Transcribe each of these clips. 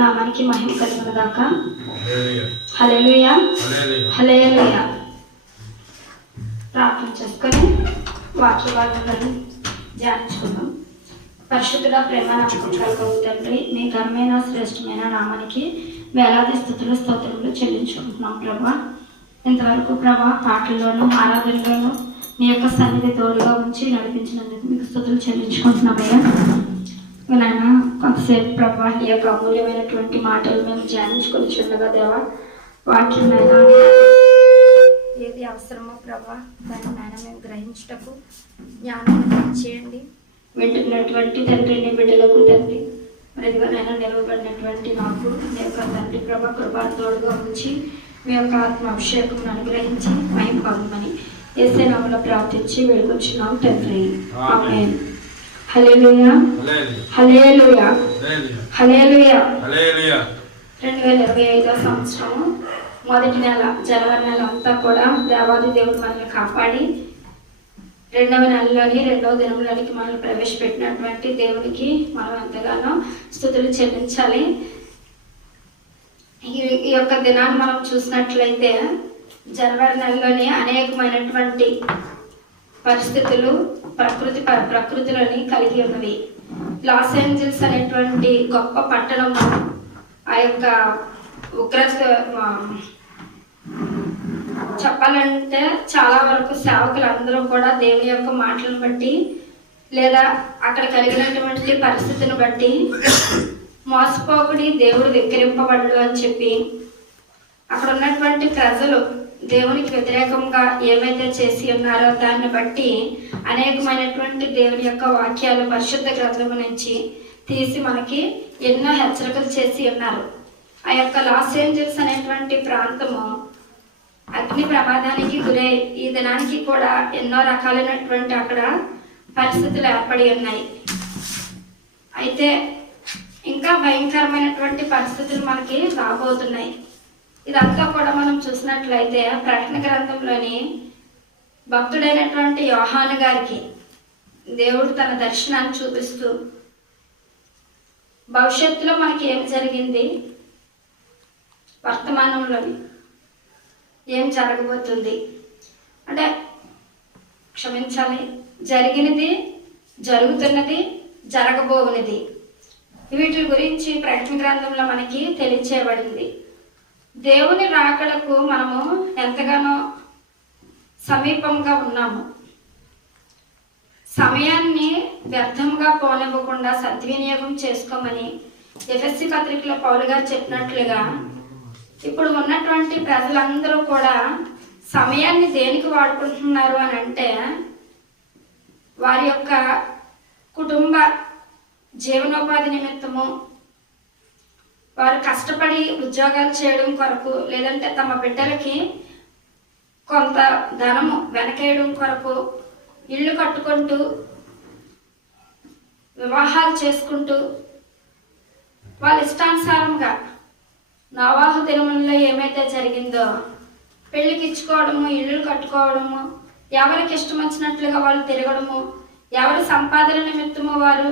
నామానికి మహిమ కలుగును గాక. హల్లెలూయా హల్లెలూయా. ప్రార్థన చేసుకొని వాక్య భాగాలను ధ్యానించుకుందాం. పరిశుద్ధుడా, ప్రేమ నమ్మకం కలుగు తండ్రి, మీ ఘనమైన శ్రేష్టమైన నామానికి వేలాది స్తుతులు స్తోత్రములు చెల్లించుకుంటున్నాం ప్రభా. ఇంతవరకు ప్రభా పాటల్లోనూ ఆరాధనలోనూ మీ యొక్క సన్నిధి తోడుగా ఉంచి నడిపించినందుకు మీకు స్తుతులు చెల్లించుకుంటున్నామయ్యా. నాయన కొంతసేపు ప్రభా ఈ యొక్క అమూల్యమైనటువంటి మాటలు మేము ధ్యానించుకొని చూడగా దేవా, వాటిని నాయన ఏది అవసరమో ప్రభా దాన్ని నాయన మేము గ్రహించటకు జ్ఞానాన్ని చేయండి. వింటున్నటువంటి తండ్రిని బిడ్డలకు తండ్రి మరిదిగా నైనా నిలవబడినటువంటి నాకు మీ యొక్క తండ్రి ప్రభా కృపను తోడుగా ఉంచి మీ యొక్క ఆత్మ అభిషేకం అనుగ్రహించి మహిమ పొందమని యేసు నామములో ప్రార్థించి వేడుకొచ్చున్నాం తండ్రి. ఆమేన్. హల్లెలూయా హల్లెలూయా హల్లెలూయా. 2025 సంవత్సరము మొదటి నెల జనవరి నెల అంతా కూడా దేవాది దేవుడు మనల్ని కాపాడి రెండవ నెలలోని రెండవ దినంలోనికి మనల్ని ప్రవేశపెట్టినటువంటి దేవునికి మనం ఎంతగానో స్తుతులు చెల్లించాలి. ఈ యొక్క దినాన్ని మనం చూసినట్లయితే జనవరి నెలలోని అనేకమైనటువంటి పరిస్థితులు ప్రకృతిలోని కలిగి ఉన్నవి. లాస్ ఏంజల్స్ అనేటువంటి గొప్ప పట్టణం ఆ యొక్క ఉగ్రత చెప్పాలంటే చాలా వరకు సేవకులందరూ కూడా దేవుని యొక్క మాటలను బట్టి లేదా అక్కడ కలిగినటువంటి పరిస్థితిని బట్టి మోసపోకుడి దేవుడు వెక్కిరింపబడ్డు అని చెప్పి అక్కడ ఉన్నటువంటి ప్రజలు దేవునికి వ్యతిరేకంగా ఏమైతే చేసి ఉన్నారో దాన్ని బట్టి అనేకమైనటువంటి దేవుని యొక్క వాక్యాలు పరిశుద్ధ గ్రంథం నుంచి తీసి మనకి ఎన్నో హెచ్చరికలు చేసి ఉన్నారు. ఆ యొక్క లాస్ ఏంజల్స్ అనేటువంటి ప్రాంతము అగ్ని ప్రమాదానికి గురై ఈ దినానికి కూడా ఎన్నో రకాలైనటువంటి అక్కడ పరిస్థితులు ఏర్పడి ఉన్నాయి. అయితే ఇంకా భయంకరమైనటువంటి పరిస్థితులు మనకి రాబోతున్నాయి. ఇదంతా కూడా మనం చూసినట్లయితే ప్రకటన గ్రంథంలోని భక్తుడైనటువంటి యోహాను గారికి దేవుడు తన దర్శనాన్ని చూపిస్తూ భవిష్యత్తులో మనకి ఏం జరిగింది, వర్తమానంలోని ఏం జరగబోతుంది అంటే క్షమించాలి, జరిగినది, జరుగుతున్నది, జరగబోవునది వీటి గురించి ప్రకటన గ్రంథంలో మనకి తెలియచేయబడింది. దేవుని రాకడకు మనము ఎంతగానో సమీపంగా ఉన్నాము. సమయాన్ని వ్యర్థంగా పోనివ్వకుండా సద్వినియోగం చేసుకోమని ఎఫెసీ పత్రికలో పౌలు గారు చెప్పినట్లుగా ఇప్పుడు ఉన్నటువంటి ప్రజలందరూ కూడా సమయాన్ని దేనికి వాడుకుంటున్నారు అని అంటే వారి యొక్క కుటుంబ జీవనోపాధి నిమిత్తము వారు కష్టపడి ఉద్యోగాలు చేయడం కొరకు లేదంటే తమ బిడ్డలకి కొంత ధనము వెనకేయడం కొరకు ఇళ్ళు కట్టుకుంటూ వివాహాలు చేసుకుంటూ వాళ్ళ ఇష్టానుసారంగా నోవాహు దినములలో ఏమైతే జరిగిందో పెళ్లికి ఇచ్చుకోవడము, ఇళ్ళు కట్టుకోవడము, ఎవరికి ఇష్టం వచ్చినట్లుగా వాళ్ళు తిరగడము, ఎవరి సంపాదన నిమిత్తము వారు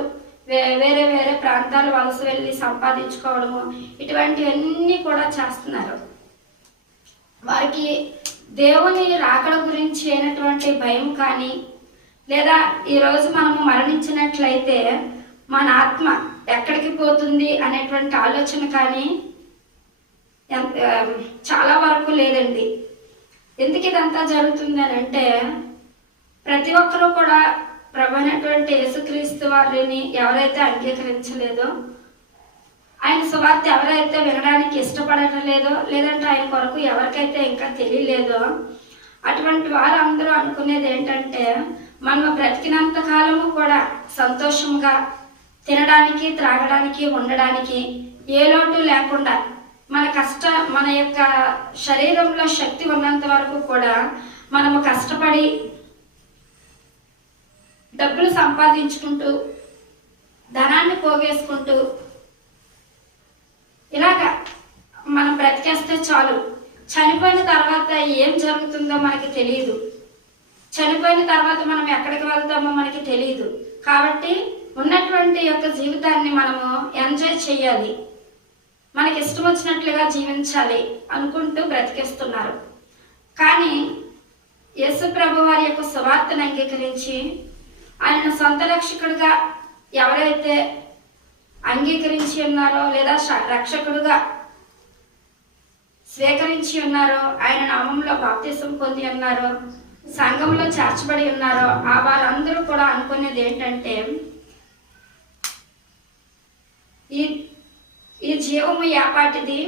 వేరే వేరే ప్రాంతాలు వలస వెళ్ళి సంపాదించుకోవడము, ఇటువంటివన్నీ కూడా చేస్తున్నారు. వారికి దేవుని రాకడ గురించి అయినటువంటి భయం కానీ లేదా ఈరోజు మనము మరణించినట్లయితే మన ఆత్మ ఎక్కడికి పోతుంది అనేటువంటి ఆలోచన కానీ చాలా వరకు లేదండి. ఎందుకు ఇదంతా జరుగుతుంది అని అంటే ప్రతి ఒక్కరూ కూడా ప్రభు అయినటువంటి యేసుక్రీస్తు వారిని ఎవరైతే అంగీకరించలేదో, ఆయన సువార్త ఎవరైతే వినడానికి ఇష్టపడటం లేదో లేదంటే ఆయన కొరకు ఎవరికైతే ఇంకా తెలియలేదో అటువంటి వారందరూ అనుకునేది ఏంటంటే మనం బ్రతికినంత కాలము కూడా సంతోషంగా తినడానికి, త్రాగడానికి, ఉండడానికి ఏ లోటు లేకుండా మన యొక్క శరీరంలో శక్తి ఉన్నంత వరకు కూడా మనము కష్టపడి డబ్బులు సంపాదించుకుంటూ ధనాన్ని పోగేసుకుంటూ ఇలాగా మనం బ్రతికేస్తే చాలు. చనిపోయిన తర్వాత ఏం జరుగుతుందో మనకి తెలియదు. చనిపోయిన తర్వాత మనం ఎక్కడికి వెళ్తామో మనకి తెలియదు. కాబట్టి ఉన్నటువంటి యొక్క జీవితాన్ని మనము ఎంజాయ్ చేయాలి. మనకి ఇష్టం వచ్చినట్లుగా జీవించాలి అనుకుంటూ బ్రతికేస్తున్నారు. కానీ యేసు ప్రభు వారి యొక్క సువార్తను అంగీకరించి ఆయన సొంత రక్షకుడిగా ఎవరైతే అంగీకరించి ఉన్నారో లేదా రక్షకుడుగా స్వీకరించి ఉన్నారో, ఆయన నామంలో బాప్తిసం పొంది ఉన్నారో, సంఘంలో చేర్చబడి ఉన్నారో, ఆ వారందరూ కూడా అనుకునేది ఏంటంటే ఈ జీవము యాపాటిది,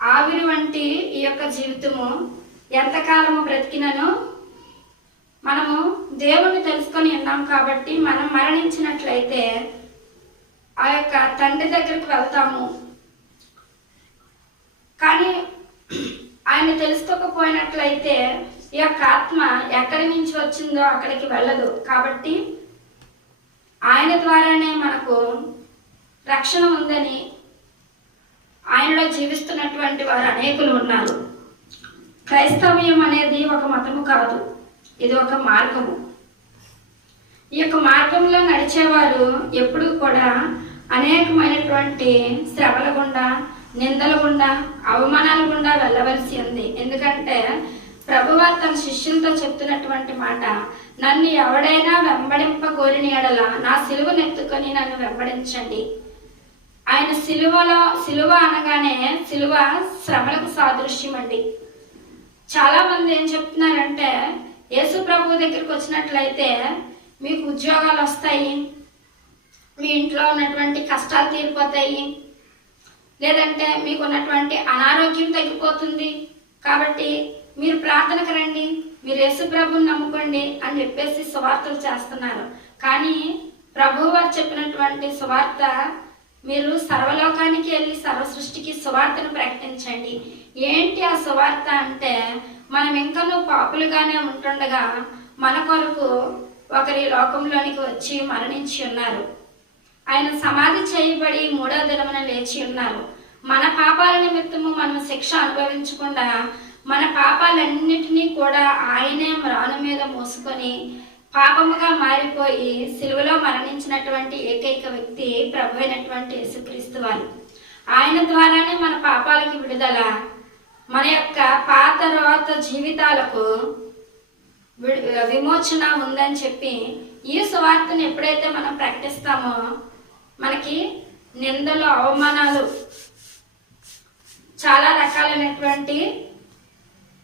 ఆవిరి వంటి ఈ యొక్క జీవితము ఎంతకాలము బ్రతికినను మనము దేవుణ్ణి తెలుసుకొని ఉన్నాం కాబట్టి మనం మరణించినట్లయితే ఆ యొక్క తండ్రి దగ్గరికి వెళ్తాము. కానీ ఆయన తెలుసుకోకపోయినట్లయితే ఈ యొక్క ఆత్మ ఎక్కడి నుంచి వచ్చిందో అక్కడికి వెళ్ళదు. కాబట్టి ఆయన ద్వారానే మనకు రక్షణ ఉందని ఆయనలో జీవిస్తున్నటువంటి వారు అనేకులు ఉన్నారు. క్రైస్తవ్యం అనేది ఒక మతము కాదు, ఇది ఒక మార్గము. ఈ యొక్క మార్గంలో నడిచేవారు ఎప్పుడు కూడా అనేకమైనటువంటి శ్రమల గుండా, నిందల గుండా, అవమానాల గుండా వెళ్ళవలసి ఉంది. ఎందుకంటే ప్రభువారు తన శిష్యులతో చెప్తున్నటువంటి మాట, నన్ను ఎవడైనా వెంబడింప కోరిన ఎడల నా సిలువను ఎత్తుకొని నన్ను వెంబడించండి. ఆయన సిలువ అనగానే సిలువ శ్రమలకు సాదృశ్యం అండి. చాలా మంది ఏం చెప్తున్నారంటే యేసు ప్రభు దగ్గరికి వచ్చినట్లయితే మీకు ఉద్యోగాలు వస్తాయి, మీ ఇంట్లో ఉన్నటువంటి కష్టాలు తీరిపోతాయి, లేదంటే మీకు ఉన్నటువంటి అనారోగ్యం తగ్గిపోతుంది, కాబట్టి మీరు ప్రార్థనకు రండి, మీరు యేసు ప్రభుని నమ్ముకోండి అని చెప్పేసి సువార్తలు చేస్తున్నారు. కానీ ప్రభు వారు చెప్పినటువంటి సువార్త, మీరు సర్వలోకానికి వెళ్ళి సర్వ సృష్టికి సువార్తను ప్రకటించండి. ఏంటి ఆ సువార్త అంటే, మనం ఇంకనూ పాపులుగానే ఉంటుండగా మన కొరకు ఒకరి లోకంలోనికి వచ్చి మరణించి ఉన్నారు. ఆయన సమాధి చేయబడి 3వ దినమున లేచి ఉన్నారు. మన పాపాల నిమిత్తము మనం శిక్ష అనుభవించకుండా మన పాపాలన్నిటినీ కూడా ఆయనే మ్రాను మీద మోసుకొని పాపముగా మారిపోయి సిలువలో మరణించినటువంటి ఏకైక వ్యక్తి ప్రభు అయినటువంటి యేసుక్రీస్తు వారు. ఆయన ద్వారానే మన పాపాలకి విడుదల, మన యొక్క పాత రోత జీవితాలకు విమోచన ఉందని చెప్పి ఈ సువార్తను ఎప్పుడైతే మనం ప్రకటిస్తామో మనకి నిందలు, అవమానాలు, చాలా రకాలైనటువంటి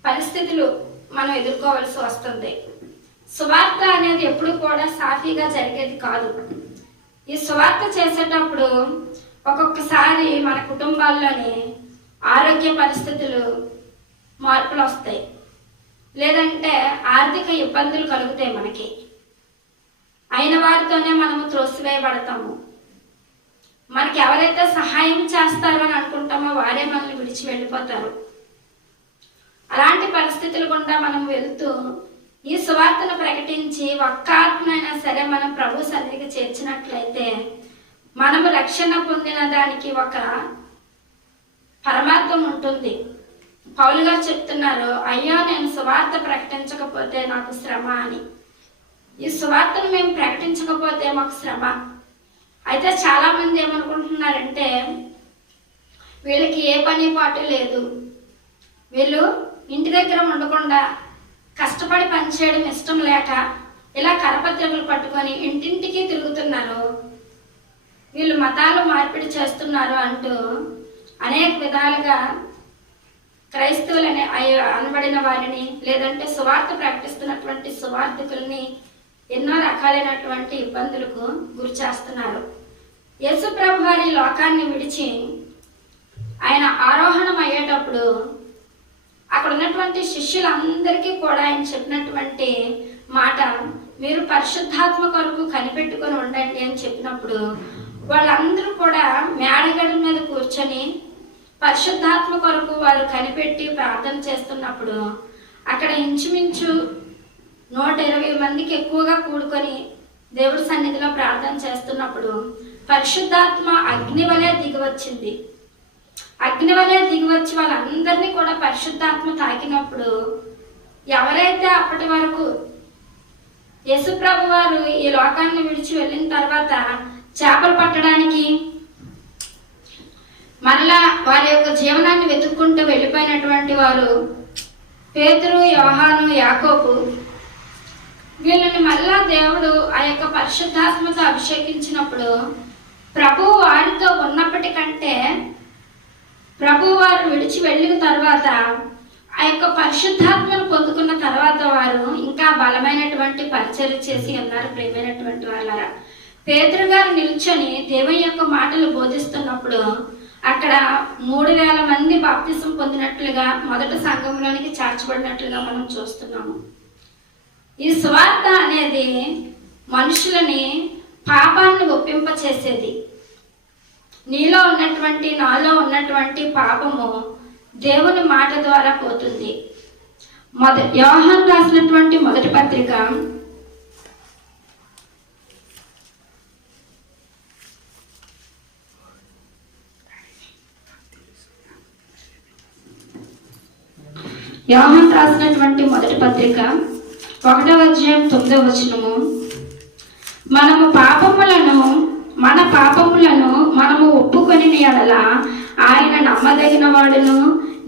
పరిస్థితులు మనం ఎదుర్కోవాల్సి వస్తుంది. సువార్త అనేది ఎప్పుడు కూడా సాఫీగా జరిగేది కాదు. ఈ సువార్త చేసేటప్పుడు ఒక్కొక్కసారి మన కుటుంబాల్లోని ఆరోగ్య పరిస్థితులు మార్పులు వస్తాయి, లేదంటే ఆర్థిక ఇబ్బందులు కలుగుతాయి. మనకి అయిన వారితోనే మనము త్రోసివేయబడతాము. మనకి ఎవరైతే సహాయం చేస్తారో అని అనుకుంటామో వారే మనల్ని విడిచి వెళ్ళిపోతారు. అలాంటి పరిస్థితులు గుండా మనం వెళ్తూ ఈ సువార్తను ప్రకటించి ఒక్క ఆత్మైనా సరే మనం ప్రభు సన్నిధికి చేర్చినట్లయితే మనము రక్షణ పొందిన దానికి ఒక పరమార్థం ఉంటుంది. పౌలు గారు చెప్తున్నారు, అయ్యో నేను సువార్త ప్రకటించకపోతే నాకు శ్రమ అని. ఈ సువార్తను మేము ప్రకటించకపోతే మాకు శ్రమ. అయితే చాలా మంది ఏమనుకుంటున్నారంటే వీళ్ళకి ఏ పని పాటు లేదు, వీళ్ళు ఇంటి దగ్గర ఉండకుండా కష్టపడి పనిచేయడం ఇష్టం లేక ఇలా కరపత్రికలు పట్టుకొని ఇంటింటికి తిరుగుతున్నారు, వీళ్ళు మతాలు మార్పిడి చేస్తున్నారు అంటూ అనేక విధాలుగా క్రైస్తవులని అనబడిన వారిని, లేదంటే సువార్త ప్రకటిస్తున్నటువంటి సువార్థికుల్ని ఎన్నో రకాలైనటువంటి ఇబ్బందులకు గురి చేస్తున్నారు. యేసు ప్రభు వారి లోకాన్ని విడిచి ఆయన ఆరోహణం అయ్యేటప్పుడు అక్కడ ఉన్నటువంటి శిష్యులందరికీ కూడా ఆయన చెప్పినటువంటి మాట, మీరు పరిశుద్ధాత్మ కొరకు కనిపెట్టుకొని ఉండండి అని చెప్పినప్పుడు వాళ్ళందరూ కూడా మేడగడి మీద కూర్చొని పరిశుద్ధాత్మ కొరకు వారు కనిపెట్టి ప్రార్థన చేస్తున్నప్పుడు అక్కడ ఇంచుమించు 120 మందికి ఎక్కువగా కూడుకొని దేవుడి సన్నిధిలో ప్రార్థన చేస్తున్నప్పుడు పరిశుద్ధాత్మ అగ్ని వలె దిగివచ్చింది. అగ్ని వలె దిగివచ్చి వాళ్ళందరినీ కూడా పరిశుద్ధాత్మ తాకినప్పుడు ఎవరైతే అప్పటి వరకు యేసుప్రభు వారు ఈ లోకాన్ని విడిచి వెళ్ళిన తర్వాత చేపలు పట్టడానికి మరలా వారి యొక్క జీవనాన్ని వెతుక్కుంటూ వెళ్ళిపోయినటువంటి వారు పేతురు, యోహాను, యాకోబు, వీళ్ళని మళ్ళా దేవుడు ఆ యొక్క పరిశుద్ధాత్మతో అభిషేకించినప్పుడు ప్రభువు వారితో ఉన్నప్పటికంటే ప్రభువు వారు విడిచి వెళ్ళిన తర్వాత ఆ యొక్క పరిశుద్ధాత్మను పొందుకున్న తర్వాత వారు ఇంకా బలమైనటువంటి పరిచర్య చేసి ఉన్నారు. ప్రియమైనటువంటి వాళ్ళారా, పేతురు గారు నిల్చొని దేవుని యొక్క మాటలు బోధిస్తున్నప్పుడు అక్కడ 3000 మంది బాప్తిసం పొందినట్లుగా మొదటి సంఘంలోనికి చేర్చబడినట్లుగా మనం చూస్తున్నాము. ఈ సువార్త అనేది మనుషులని పాపాన్ని ఒప్పింపచేసేది. నీలో ఉన్నటువంటి, నాలో ఉన్నటువంటి పాపము దేవుని మాట ద్వారా పోతుంది. యోహాను రాసినటువంటి మొదటి పత్రిక 1వ అధ్యాయం 9వ వచనము, మన పాపములను మనము ఒప్పుకొని ఎడల ఆయన నమ్మదగిన వాడును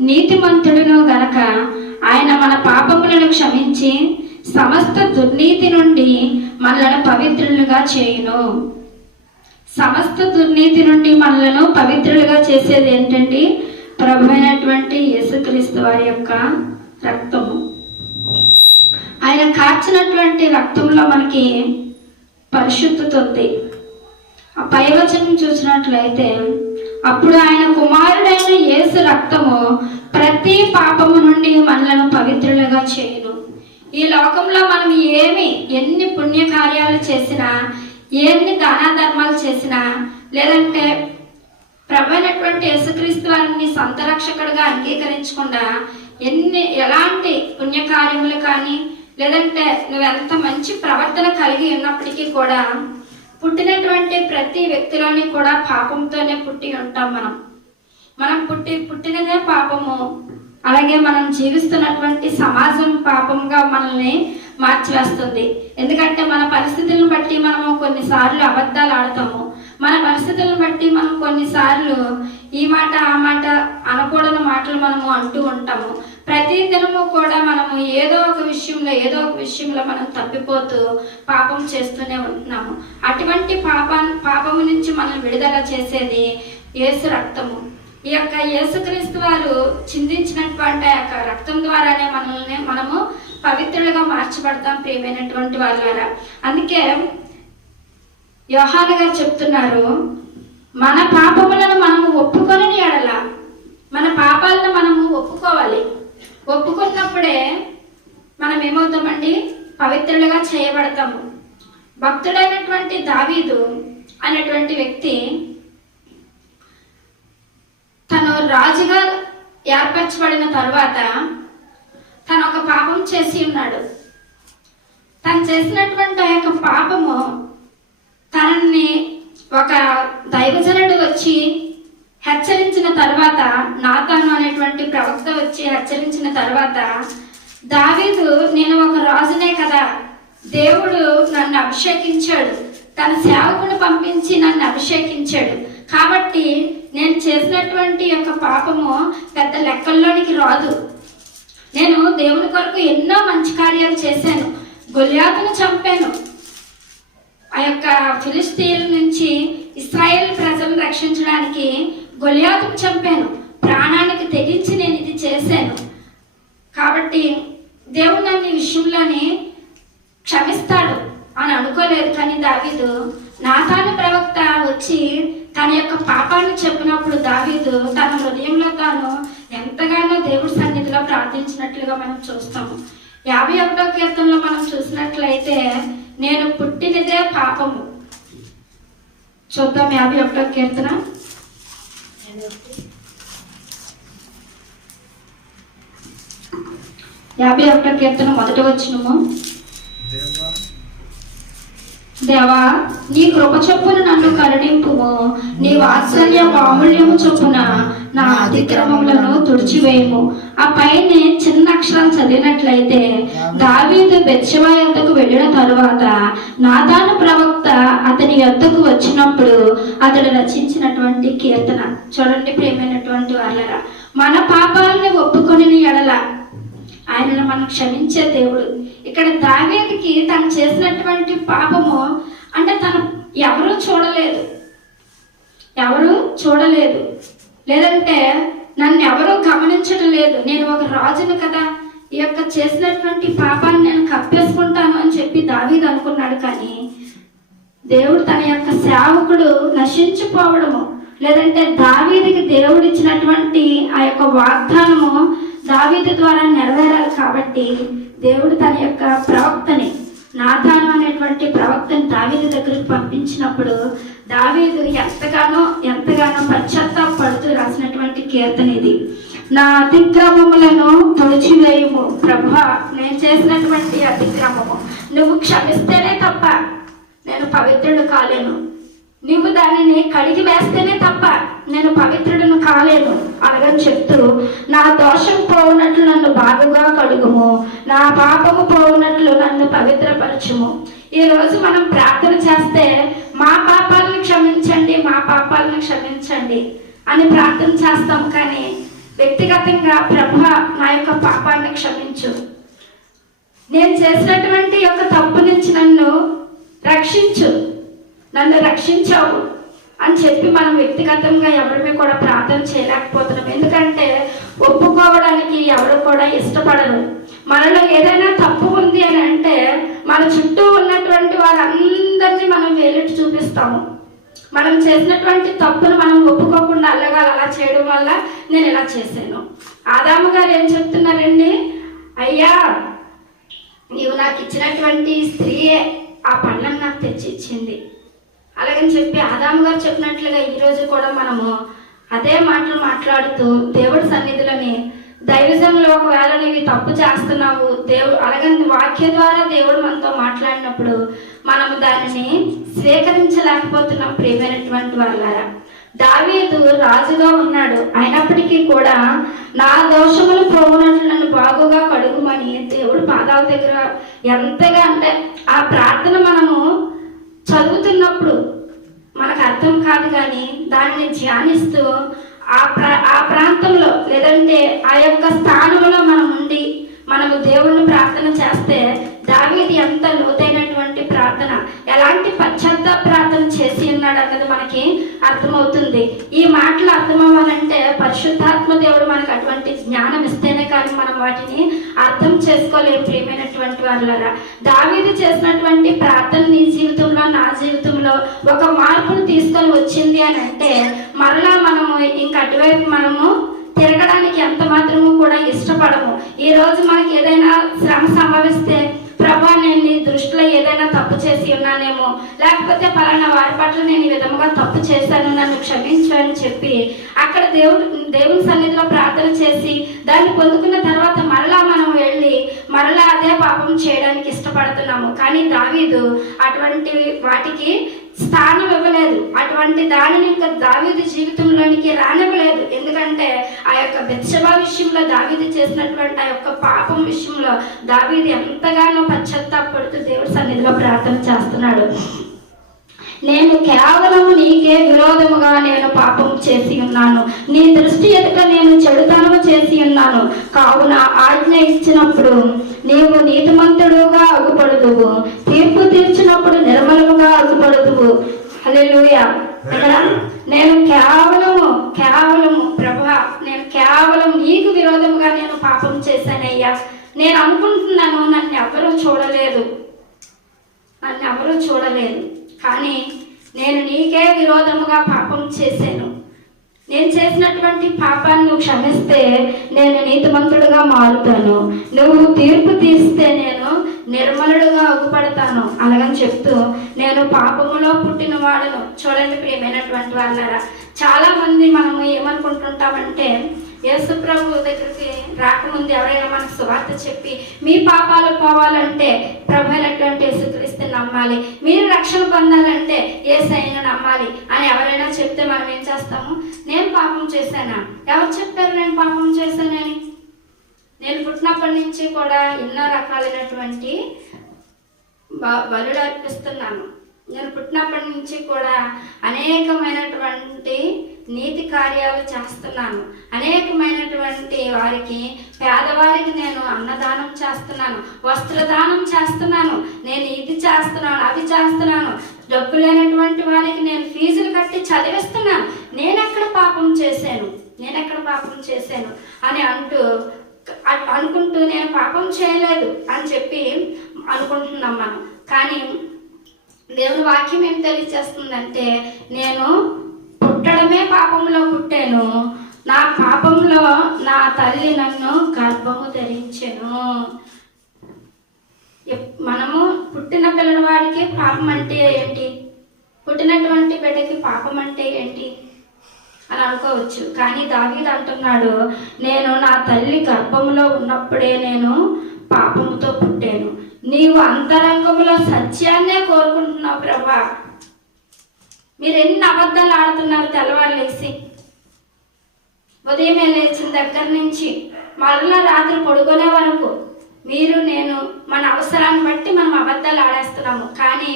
నీతిమంతుడును గనక ఆయన మన పాపములను క్షమించి సమస్త దుర్నీతి నుండి మనలను పవిత్రులుగా చేయును. సమస్త దుర్నీతి నుండి మనలను పవిత్రులుగా చేసేది ఏంటండి? ప్రభువైనటువంటి యేసుక్రీస్తు వారి యొక్క రక్తము. ఆయన కార్చినటువంటి రక్తంలో మనకి పరిశుద్ధత ఉంది. ఆ పైవచనం చూసినట్లయితే, అప్పుడు ఆయన కుమారుడైన యేసు రక్తము ప్రతి పాపము నుండి మనలను పవిత్రులుగా చేయును. ఈ లోకంలో మనం ఎన్ని పుణ్యకార్యాలు చేసినా, ఎన్ని దాన ధర్మాలు చేసినా, లేదంటే ప్రభువైనటువంటి యేసుక్రీస్తు వారిని సొంత రక్షకుడిగా అంగీకరించకుండా ఎలాంటి పుణ్యకార్యములు కానీ, లేదంటే నువ్వెంత మంచి ప్రవర్తన కలిగి ఉన్నప్పటికీ కూడా పుట్టినటువంటి ప్రతి వ్యక్తిలోని కూడా పాపంతోనే పుట్టి ఉంటాం. మనం పుట్టినదే పాపము. అలాగే మనం జీవిస్తున్నటువంటి సమాజం పాపంగా మనల్ని మార్చివేస్తుంది. ఎందుకంటే మన పరిస్థితులను బట్టి మనము కొన్నిసార్లు అబద్ధాలు ఆడతాము. మన పరిస్థితులను బట్టి మనం కొన్నిసార్లు ఈ మాట ఆ మాట అనకూడని మాటలు మనము అంటూ ఉంటాము. ప్రతి దినము కూడా మనము ఏదో ఒక విషయంలో మనం తప్పిపోతూ పాపం చేస్తూనే ఉంటున్నాము. అటువంటి పాపము నుంచి మనం విడుదల చేసేది యేసు రక్తము. ఈ యొక్క యేసుక్రీస్తు వారు చిందించినటువంటి ఆ యొక్క రక్తం ద్వారానే మనము పవిత్రులుగా మార్చబడతాం. ప్రియమైనటువంటి వాళ్ళారా, అందుకే యోహాను గారు చెప్తున్నారు, మన పాపములను మనము ఒప్పుకొని ఎడల, మన పాపాలను మనము ఒప్పుకోవాలి. ఒప్పుకున్నప్పుడే మనం ఏమవుతామండి? పవిత్రులుగా చేయబడతాము. భక్తుడైనటువంటి దావీదు అనేటువంటి వ్యక్తి తను రాజుగా ఏర్పరచబడిన తరువాత తను ఒక పాపం చేసి ఉన్నాడు. తను చేసినటువంటి ఆ యొక్క పాపము తనని ఒక దైవజనుడు వచ్చి హెచ్చరించిన తర్వాత, నాతాను అనేటువంటి ప్రవక్త వచ్చి హెచ్చరించిన తర్వాత, దావీదు నేను ఒక రాజునే కదా, దేవుడు నన్ను అభిషేకించాడు, తన సేవకుని పంపించి నన్ను అభిషేకించాడు, కాబట్టి నేను చేసినటువంటి యొక్క పాపము పెద్ద లెక్కల్లోనికి రాదు. నేను దేవుని కొరకు ఎన్నో మంచి కార్యాలు చేశాను. గొల్యాతును చంపాను, ఆ యొక్క ఫిలిస్తీన్ల నుంచి ఇశ్రాయేల్ ప్రజలను రక్షించడానికి గొల్యాతును చంపాను, ప్రాణానికి తెగించి నేను ఇది చేశాను. కాబట్టి దేవుడు నన్ను ఈ విషయంలోని క్షమిస్తాడు అని అనుకోలేదు. కానీ దావీదు, నాతాను ప్రవక్త వచ్చి తన యొక్క పాపాన్ని చెప్పినప్పుడు దావీదు తన హృదయంలో తాను ఎంతగానో దేవుడి సన్నిధిలో ప్రార్థించినట్లుగా మనం చూస్తాము. 51వ కీర్తనలో మనం చూసినట్లయితే, నేను పుట్టినదే పాపము. చూద్దాం 51వ కీర్తన. 51వ కీర్తన 1వ వచనము, దేవా నీ కృప చొప్పున నన్ను కరుణింపుము, నీ వాత్సల్య బాహుళ్యము చొప్పున నా అతిక్రమములను తుడిచివేయము. ఆ పైన చిన్న అక్షరం చదివినట్లయితే, దావీదు బెత్షెబా యొద్దకు వెళ్ళిన తరువాత నాతాను ప్రవక్త అతని యొద్దకు వచ్చినప్పుడు అతడు రచించినటువంటి కీర్తన. చూడండి ప్రియమైనటువంటి వాళ్ళరా, మన పాపాలను ఒప్పుకొని ఎడల ఆయనను మనం క్షమించే దేవుడు. ఇక్కడ దావీదుకి తను చేసినటువంటి పాపము అంటే తను ఎవరూ చూడలేదు, లేదంటే నన్ను ఎవరూ గమనించడం లేదు, నేను ఒక రాజును కదా, ఈ యొక్క చేసినటువంటి పాపాన్ని నేను కప్పేసుకుంటాను అని చెప్పి దావీదు అనుకున్నాడు. కానీ దేవుడు తన యొక్క సేవకుడు నశించిపోవడము, లేదంటే దావీదుకి దేవుడు ఇచ్చినటువంటి ఆ యొక్క వాగ్దానము దావీదు ద్వారా నెరవేరాలి కాబట్టి దేవుడు తన యొక్క ప్రవక్తని, నాతాను అనేటువంటి ప్రవక్తని దావీదు దగ్గరికి పంపించినప్పుడు దావీదు ఎంతగానో పశ్చాత్తాపడుతూ రాసినటువంటి కీర్తన ఇది. నా అతిక్రమములను తుడిచివేయుము ప్రభువా, నేను చేసినటువంటి అతిక్రమము నువ్వు క్షమిస్తేనే తప్ప నేను పవిత్రుడు కాలేను, నువ్వు దానిని కడిగి వేస్తేనే తప్ప నేను పవిత్రుడును కాలేను అలాగని చెప్తూ, నా దోషం పోవునట్లు నన్ను బాగుగా కడుగుము, నా పాపము పోవునట్లు నన్ను పవిత్రపరచుము. ఈ రోజు మనం ప్రార్థన చేస్తే మా పాపాలను క్షమించండి, మా పాపాలను క్షమించండి అని ప్రార్థన చేస్తాం. కానీ వ్యక్తిగతంగా ప్రభువా నా యొక్క పాపాన్ని క్షమించు, నేను చేసినటువంటి యొక్క తప్పు నుంచి నన్ను రక్షించావు అని చెప్పి మనం వ్యక్తిగతంగా ఎవరిని కూడా ప్రార్థన చేయలేకపోతున్నాం. ఎందుకంటే ఒప్పుకోవడానికి ఎవరు కూడా ఇష్టపడరు. మనలో ఏదైనా తప్పు ఉంది అని అంటే మన చుట్టూ ఉన్నటువంటి వారందరినీ మనం వేలెట్టి చూపిస్తాము. మనం చేసినటువంటి తప్పును మనం ఒప్పుకోకుండా అలా చేయడం వల్ల నేను ఇలా చేశాను. ఆదాము గారు ఏం చెప్తున్నారండి, అయ్యా నీవు నాకు ఇచ్చినటువంటి స్త్రీయే ఆ పండ్లను నాకు తెచ్చి ఇచ్చింది అలాగని చెప్పి ఆదాము గారు చెప్పినట్లుగా ఈరోజు కూడా మనము అదే మాటలు మాట్లాడుతూ దేవుడి సన్నిధిలోని దైవజంలో ఒకవేళ నీవు తప్పు చేస్తున్నావు అలాగని వాక్య ద్వారా దేవుడు మనతో మాట్లాడినప్పుడు మనము దానిని స్వీకరించలేకపోతున్నాం. ప్రియమైనటువంటి వాళ్ళారా, దావీదు రాజుగా ఉన్నాడు, అయినప్పటికీ కూడా నా దోషములు పోవునట్లు నన్ను బాగుగా కడుగుమని దేవుడు పాదాల దగ్గర ఎంతగా అంటే ఆ ప్రార్థన మనము చదువుతున్నప్పుడు మనకు అర్థం కాదు, కానీ దానిని ధ్యానిస్తూ ఆ ప్రాంతంలో లేదంటే ఆ యొక్క స్థానంలో మనం ఉండి మనము దేవుణ్ణి ప్రార్థన చేస్తే దావీదు ఎంత లోతైనటువంటి ప్రార్థన, ఎలాంటి పశ్చాత్తాప ప్రార్థన చేసి ఉన్నాడు అన్నది మనకి అర్థమవుతుంది. ఈ మాటలు అర్థమవ్వాలంటే పరిశుద్ధాత్మ దేవుడు మనకు అటువంటి జ్ఞానం ఇస్తేనే కానీ మనం వాటిని అర్థం చేసుకోలేము. ప్రియమైనటువంటి వాళ్ళరా, దావీదు చేసినటువంటి ప్రార్థన నీ జీవితంలో నా జీవితంలో ఒక మార్పును తీసుకొని వచ్చింది అని అంటే మరలా మనము ఇంక అటువైపు మనము తిరగడానికి ఎంత మాత్రము కూడా ఇష్టపడము. ఈ రోజు మనకి ఏదైనా శ్రమ సంభవిస్తే ప్రభా నేను నీ దృష్టిలో ఏదైనా తప్పు చేసి ఉన్నానేమో, లేకపోతే పలానా వారి పట్ల నేను ఈ విధముగా తప్పు చేశాను నన్ను క్షమించు అని చెప్పి అక్కడ దేవుని సన్నిధిలో ప్రార్థన చేసి దాన్ని పొందుకున్న తర్వాత మరలా మనం వెళ్ళి మరలా అదే పాపం చేయడానికి ఇష్టపడుతున్నాము. కానీ దావీదు అటువంటి వాటికి స్థానం ఇవ్వలేదు, అటువంటి దానిని ఇంకా దావీదు జీవితంలోనికి రానివ్వలేదు. ఎందుకంటే ఆ యొక్క బెత్షెబా విషయంలో దావీదు చేసినటువంటి ఆ యొక్క పాపం విషయంలో దావీదు ఎంతగానో పశ్చాత్తాపడుతూ దేవుడి సన్నిధిలో ప్రార్థన చేస్తున్నాడు. నేను కేవలం నీకే విరోధముగా నేను పాపం చేసి ఉన్నాను, నీ దృష్టి ఎదుట నేను చెడుతనము చేసి ఉన్నాను, కావున ఆజ్ఞ ఇచ్చినప్పుడు నీవు నీతిమంతుడుగా అగుపడుదువు, తీర్పు తీర్చినప్పుడు నిర్మలముగా అగుపడుదువు. హల్లెలూయా. ఇక్కడ నేను కేవలము ప్రభువా నేను కేవలం నీకు విరోధముగా నేను పాపం చేశానయ్యా. నేను అనుకుంటున్నాను నన్ను ఎవరూ చూడలేదు, కానీ నేను నీకే విరోధముగా పాపం చేశాను. నేను చేసినటువంటి పాపాన్ని నువ్వు క్షమిస్తే నేను నీతిమంతుడుగా మారుతాను, నువ్వు తీర్పు తీస్తే నేను నిర్మలుడుగా అగుపడతాను అలాగని చెప్తూ నేను పాపములో పుట్టిన వాడను. చూడండి ప్రియమైనటువంటి వాళ్ళారా, చాలా మంది మనము ఏమనుకుంటుంటామంటే యేసు ప్రభు దగ్గరికి రాకముందు ఎవరైనా మనకు సువార్త చెప్పి మీ పాపాలు పోవాలంటే ప్రభు అయినటువంటి యేసుక్రీస్తుని నమ్మాలి, మీరు రక్షణ పొందాలంటే యేసయ్యను నమ్మాలి అని ఎవరైనా చెప్తే మనం ఏం చేస్తాము, నేను పాపం చేశానా, ఎవరు చెప్పారు నేను పాపం చేశానని, నేను పుట్టినప్పటి నుంచి కూడా ఎన్నో రకాలైనటువంటి బలులు అర్పిస్తున్నాను. నేను పుట్టినప్పటి నుంచి కూడా అనేకమైనటువంటి నీతి కార్యాలు చేస్తున్నాను. అనేకమైనటువంటి వారికి, పేదవారికి నేను అన్నదానం చేస్తున్నాను, వస్త్రదానం చేస్తున్నాను, నేను ఇది చేస్తున్నాను, అవి చేస్తున్నాను. డబ్బు లేనటువంటి వారికి నేను ఫీజులు కట్టి చదివిస్తున్నాను. నేనెక్కడ పాపం చేశాను అని అనుకుంటూ నేను పాపం చేయలేదు అని చెప్పి అనుకుంటున్నాం మనం. కానీ దేవుని వాక్యం ఏం తెలియజేస్తుందంటే, నేను పుట్టడమే పాపంలో పుట్టాను, నా పాపంలో నా తల్లి నన్ను గర్భము ధరించెను. మనము పుట్టిన పిల్లవాడికి పాపం అంటే ఏంటి, పుట్టినటువంటి బిడ్డకి పాపం అంటే ఏంటి అని అనుకోవచ్చు. కానీ దావీదు అంటున్నాడు, నేను నా తల్లి గర్భంలో ఉన్నప్పుడే నేను పాపముతో పుట్టాను. నీవు అంతరంగంలో సత్యాన్నే కోరుకుంటున్నావు ప్రభా. మీరు ఎన్ని అబద్ధాలు ఆడుతున్నారు తెల్లవారు లేచి, ఉదయమే లేచిన దగ్గర నుంచి మళ్ళా రాత్రి పడుకునే వరకు మీరు నేను మన అవసరాన్ని బట్టి మనం అబద్ధాలు ఆడేస్తున్నాము. కానీ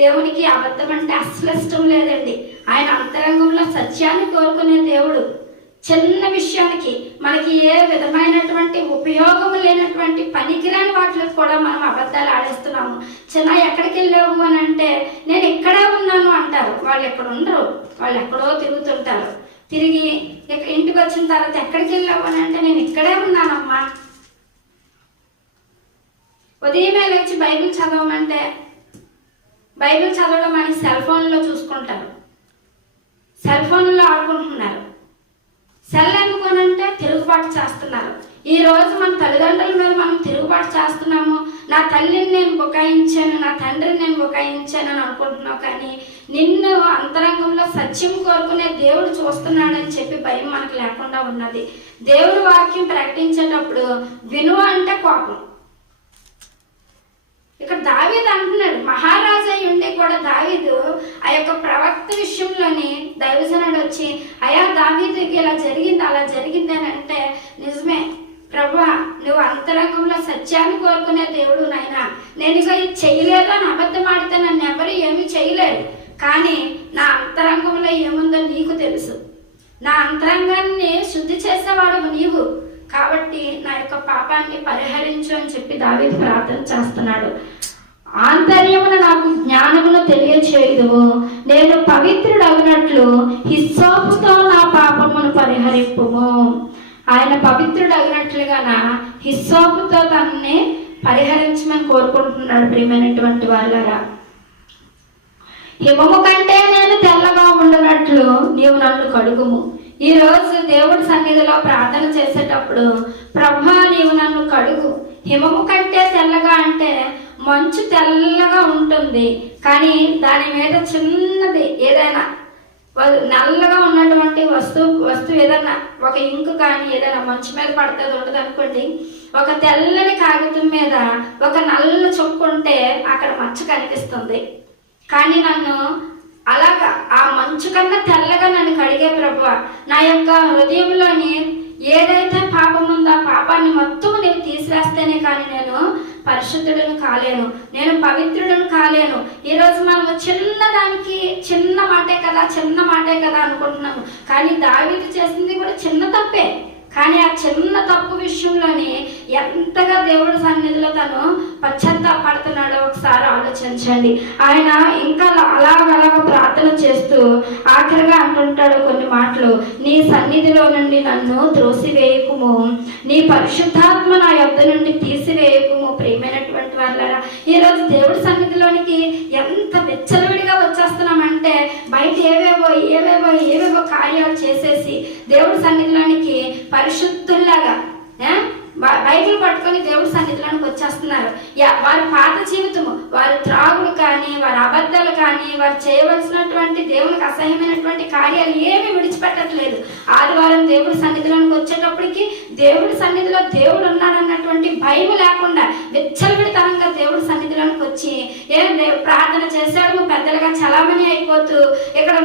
దేవునికి అబద్ధం అంటే అస్సలు ఇష్టం లేదండి. ఆయన అంతరంగంలో సత్యాన్ని కోరుకునే దేవుడు. చిన్న విషయానికి మనకి ఏ విధమైనటువంటి ఉపయోగం లేనటువంటి పనికిరాని వాటికి కూడా మనం అబద్ధాలు ఆడేస్తున్నాము. చిన్న ఎక్కడికి వెళ్ళావు అని అంటే, నేను ఇక్కడే ఉన్నాను అంటారు. వాళ్ళు ఎక్కడ ఉండరు, వాళ్ళు ఎక్కడో తిరుగుతుంటారు. తిరిగి ఇంటికి వచ్చిన తర్వాత ఎక్కడికి వెళ్ళావు అని అంటే, నేను ఇక్కడే ఉన్నానమ్మా. ఉదయమే లేచి బైబిల్ చదవమంటే బైబిల్ చదవడం అని సెల్ ఫోన్లో చూసుకుంటారు, సెల్ ఫోన్లో ఆడుకుంటున్నారు. సెల్ ఎందుకోనంటే తిరుగుబాటు చేస్తున్నారు. ఈరోజు మన తల్లిదండ్రుల మీద మనం తిరుగుబాటు చేస్తున్నాము. నా తల్లిని నేను బుకాయించాను, నా తండ్రిని నేను బుకాయించాను అని అనుకుంటున్నావు. కానీ నిన్ను అంతరంగంలో సత్యం కోరుకునే దేవుడు చూస్తున్నాడని చెప్పి భయం మనకు లేకుండా ఉన్నది. దేవుడి వాక్యం ప్రకటించేటప్పుడు వినువ అంటే కోపం. ఇక్కడ దావీదు అంటున్నాడు, మహారాజు అయి ఉండి కూడా దావీదు ఆ యొక్క ప్రవక్త విషయంలోని దైవజనుడు వచ్చి, అయా దావీదుకి ఇలా జరిగింది అలా జరిగింది అని అంటే, నిజమే ప్రభువా, నువ్వు అంతరంగంలో సత్యాన్ని కోరుకునే దేవుడు నాయనా. నేను ఇక ఇది చేయలేదు అని అబద్ధం ఆడితే నన్ను ఎవరు ఏమీ చేయలేరు. కానీ నా అంతరంగంలో ఏముందో నీకు తెలుసు. నా అంతరంగాన్ని శుద్ధి చేసేవాడు నీవు. కాబట్టి నా యొక్క పాపాన్ని పరిహరించు అని చెప్పి దావీదు ప్రార్థన చేస్తున్నాడు. ఆంతర్యమున నాకు జ్ఞానమును తెలియచేయుదువు, నేను పవిత్రుడగినట్లు హిస్సోపుతో నా పాపమును పరిహరింపుము. ఆయన పవిత్రుడగినట్లుగా నా హిస్సోపుతో తనని పరిహరించమని కోరుకుంటున్నాడు. ప్రియమైనటువంటి వాళ్ళరా, హిమము కంటే నేను తెల్లగా ఉండనట్లు నీవు నన్ను కడుగుము. ఈ రోజు దేవుడి సన్నిధిలో ప్రార్థన చేసేటప్పుడు, ప్రభా నీవు నన్ను కడుగు. హిమము కంటే తెల్లగా అంటే మంచు తెల్లగా ఉంటుంది, కానీ దాని మీద చిన్నది ఏదైనా నల్లగా ఉన్నటువంటి వస్తువు ఏదైనా ఒక ఇంకు కానీ ఏదైనా మంచు మీద పడుతుంది ఉంటుంది అనుకోండి. ఒక తెల్లని కాగితం మీద ఒక నల్ల చుక్క ఉంటే అక్కడ మచ్చ కనిపిస్తుంది. కానీ నన్ను అలాగా ఆ మంచు కన్నా తెల్లగా నన్ను కడిగే ప్రభువా, నా యొక్క హృదయంలోని ఏదైతే పాపం ఉందో ఆ పాపాన్ని మొత్తం నేను తీసివేస్తేనే కానీ నేను పరిశుద్ధులను కాలేను, నేను పవిత్రులను కాలేను. ఈరోజు మనము చిన్నదానికి చిన్న మాటే కదా అనుకుంటున్నాము. కానీ దావీదు చేసింది కూడా చిన్న తప్పే. కానీ ఆ చిన్న తప్పు విషయంలోని ఎంతగా దేవుడి సన్నిధిలో తను పశ్చాత్తాపడుతున్నాడో ఒకసారి ఆలోచించండి. ఆయన ఇంకా అలాగ ప్రార్థన చేస్తూ ఆఖరిగా అంటుంటాడు కొన్ని మాటలు, నీ సన్నిధిలో నుండి నన్ను త్రోసివేయకుము, నీ పరిశుద్ధాత్మ నా యొద్ద నుండి తీసివేయకుము. ప్రియమైనటువంటి వాళ్ళరా, ఈరోజు దేవుడి సన్నిధిలోనికి ఎంత విచ్చలవిడిగా వచ్చేస్తున్నామంటే, బయట ఏవేవో కార్యాలు చేసేసి దేవుడి సన్నిధిలోనికి పరిశుద్ధుల్లాగా బైబిల్ పట్టుకొని దేవుడి సన్నిధిలోనికి వచ్చేస్తున్నారు. వారి పాత జీవితము, వారి త్రాగులు కానీ, వారి అబద్ధాలు కానీ, వారు చేయవలసినటువంటి దేవునికి అసహ్యమైనటువంటి కార్యాలు ఏమీ విడిచిపెట్టట్లేదు. ఆదివారం దేవుడి సన్నిధిలోనికి వచ్చేటప్పటికి దేవుడి సన్నిధిలో దేవుడు ఉన్నాడన్నటువంటి భయం లేకుండా విచ్చలవిడితనంగా దేవుడి సన్నిధిలోనికి వచ్చి ప్రార్థన చేశాడు, పెద్దలుగా చలామణి అయిపోతూ ఇక్కడ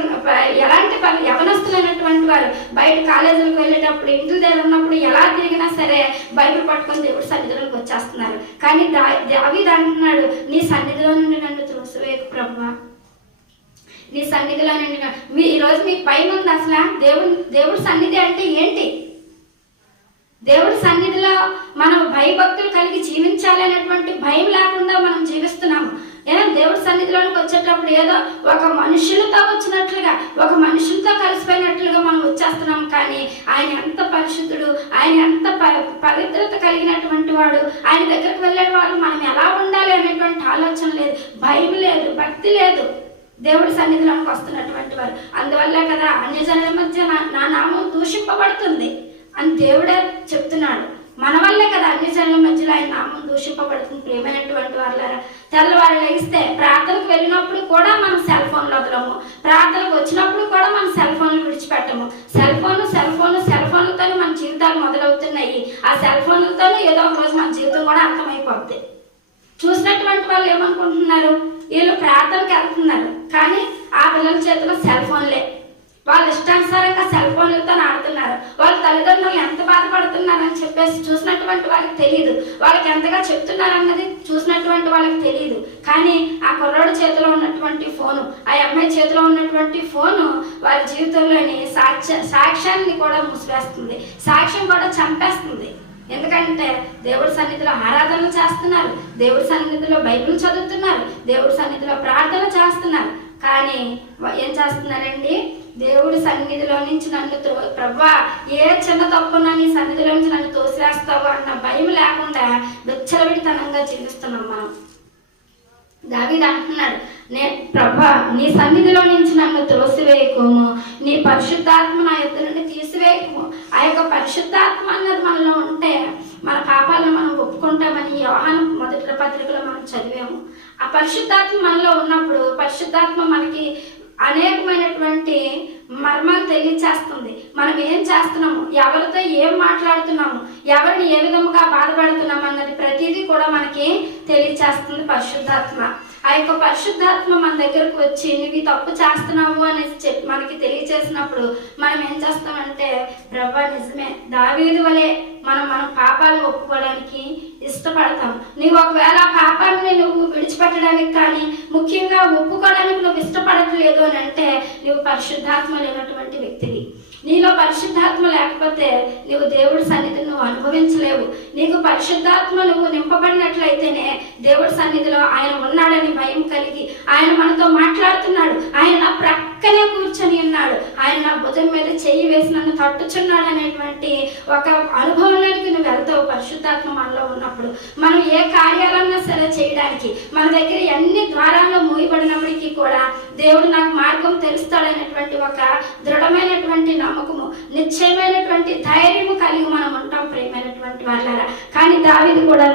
ఎలాంటి యవనస్తులైనటువంటి వారు బయట కాలేజీలకు వెళ్ళేటప్పుడు ఇంటి దగ్గర ఉన్నప్పుడు ఎలా తిరిగినా సరే బైబిల్ పట్టుకొని దేవుడి సన్నిధిలోకి వచ్చేస్తున్నారు. కానీ దావీదు అంటున్నాడు, నీ సన్నిధిలో నుండి నన్ను త్రోసివేయకు ప్రభువా, నీ సన్నిధిలో నుండి ఈరోజు మీకు భయం ఉంది అసలు? దేవుడి సన్నిధి అంటే ఏంటి? దేవుడి సన్నిధిలో మనం భయభక్తులు కలిగి జీవించాలి అనేటువంటి భయం లేకుండా మనం జీవిస్తున్నాము. దేవుడి సన్నిధిలోనికి వచ్చేటప్పుడు ఏదో ఒక మనుషులతో వచ్చినట్లుగా, ఒక మనుషులతో కలిసిపోయినట్లుగా మనం వచ్చేస్తున్నాం. కానీ ఆయన ఎంత పరిశుద్ధుడు, ఆయన ఎంత పవిత్రత కలిగినటువంటి వాడు. ఆయన దగ్గరకు వెళ్ళే వాళ్ళు మనం ఎలా ఉండాలి అనేటువంటి ఆలోచన లేదు, భయం లేదు, భక్తి లేదు దేవుడి సన్నిధిలోకి వస్తున్నటువంటి వారు. అందువల్లే కదా అన్యజనుల మధ్య నా నామం దూషింపబడుతుంది అని దేవుడే చెప్తున్నాడు. మన వల్లే కదా అన్యజనుల మధ్యలో ఆయన నామం దూషింపబడుతుంది. ప్రియమైనటువంటి వాళ్ళారా, తెల్లవారు లేస్తే ప్రార్థనకు వెళ్ళినప్పుడు కూడా మనం సెల్ ఫోన్లు వదలము, ప్రార్థనకు వచ్చినప్పుడు కూడా మనం సెల్ ఫోన్లు విడిచిపెట్టము. సెల్ ఫోన్లతోనే మన జీవితాలు మొదలవుతున్నాయి. ఆ సెల్ ఫోన్లతోనే ఏదో ఒక రోజు మన జీవితం కూడా అంతమైపోద్ది. చూసినటువంటి వాళ్ళు ఏమనుకుంటున్నారు, వీళ్ళు ప్రార్థనకు వెళ్తున్నారు కానీ ఆ పిల్లల చేతిలో సెల్ ఫోన్లే, వాళ్ళ ఇష్టానుసారంగా సెల్ ఫోన్లతో ఆడుతున్నారు. వాళ్ళ తల్లిదండ్రులు ఎంత బాధపడుతున్నారని చెప్పేసి చూసినటువంటి వాళ్ళకి తెలియదు, వాళ్ళకి ఎంతగా చెప్తున్నారు అన్నది చూసినటువంటి వాళ్ళకి తెలియదు. కానీ ఆ కుర్రాడు చేతిలో ఉన్నటువంటి ఫోను, ఆ అమ్మాయి చేతిలో ఉన్నటువంటి ఫోను వాళ్ళ జీవితంలోని సాక్ష్యాన్ని కూడా మూసివేస్తుంది, సాక్ష్యం కూడా చంపేస్తుంది. ఎందుకంటే దేవుడి సన్నిధిలో ఆరాధనలు చేస్తున్నారు, దేవుడి సన్నిధిలో బైబిల్ చదువుతున్నారు, దేవుడి సన్నిధిలో ప్రార్థన చేస్తున్నారు. కానీ ఏం చేస్తున్నారండి, దేవుడి సన్నిధిలో నుంచి నన్ను ప్రభువా ఏ చిన్న తప్పున్నా నీ సన్నిధిలో నుంచి నన్ను తోసివేస్తావు అన్న భయం లేకుండా విచ్చలవిడితనంగా జీవిస్తున్నాం మనం. దావీదు అంటున్నాడు, ప్రభా నీ సన్నిధిలో నుంచి నన్ను త్రోసివేయకుము, నీ పరిశుద్ధాత్మ నా యొద్ద నుండి తీసివేయకుము. ఆ యొక్క పరిశుద్ధాత్మ అన్నది మనలో ఉంటే మన పాపాలను మనం ఒప్పుకుంటామని యోహాను మొదటి పత్రికలో మనం చదివాము. ఆ పరిశుద్ధాత్మ మనలో ఉన్నప్పుడు పరిశుద్ధాత్మ మనకి అనేకమైనటువంటి మర్మాలు తెలియచేస్తుంది. మనం ఏం చేస్తున్నాము, ఎవరితో ఏం మాట్లాడుతున్నాము, ఎవరిని ఏ విధముగా బాధపడుతున్నాము అన్నది ప్రతిదీ కూడా మనకి తెలియచేస్తుంది పరిశుద్ధాత్మ. ఆ యొక్క పరిశుద్ధాత్మ మన దగ్గరకు వచ్చి నువ్వు తప్పు చేస్తున్నావు అనేసి చెప్పి మనకి తెలియచేసినప్పుడు మనం ఏం చేస్తామంటే, ప్రభువా నిజమే, దావీదు వలె మన పాపాలను ఒప్పుకోవడానికి ఇష్టపడతాం. నువ్వు ఒకవేళ ఆ పాపాలని నువ్వు విడిచిపెట్టడానికి కానీ ముఖ్యంగా ఒప్పుకోవడానికి నువ్వు ఇష్టపడట్లేదు అని అంటే నువ్వు పరిశుద్ధాత్మ లేనటువంటి వ్యక్తివి. నీలో పరిశుద్ధాత్మ లేకపోతే నువ్వు దేవుడి సన్నిధిని నువ్వు అనుభవించలేవు. నీకు పరిశుద్ధాత్మ నువ్వు నింపబడినట్లయితేనే దేవుడి సన్నిధిలో ఆయన ఉన్నాడని భయం కలిగి ఆయన మనతో మాట్లాడుతున్నాడు, ఆయన నా ప్రక్కనే కూర్చొని ఉన్నాడు, ఆయన నా భుజం మీద చెయ్యి వేసి నన్ను తట్టుచున్నాడు అనేటువంటి ఒక అనుభవంలోనికి నువ్వు వెళ్తావు. పరిశుద్ధాత్మ మనలో ఉన్నప్పుడు మనం ఏ కార్యాలన్నా సరే చేయడానికి మన దగ్గర ఎన్ని ద్వారాల్లో మూయబడినప్పటికీ కూడా దేవుడు నాకు మార్గం తెలుస్తాడనేటువంటి ఒక దృఢమైనటువంటి నమ్మకము, నిశ్చయమైనటువంటి ధైర్యము కలిగి మనం ఉంటాం ప్రియమైనటువంటి వాళ్ళారా. కానీ దావీదు కూడా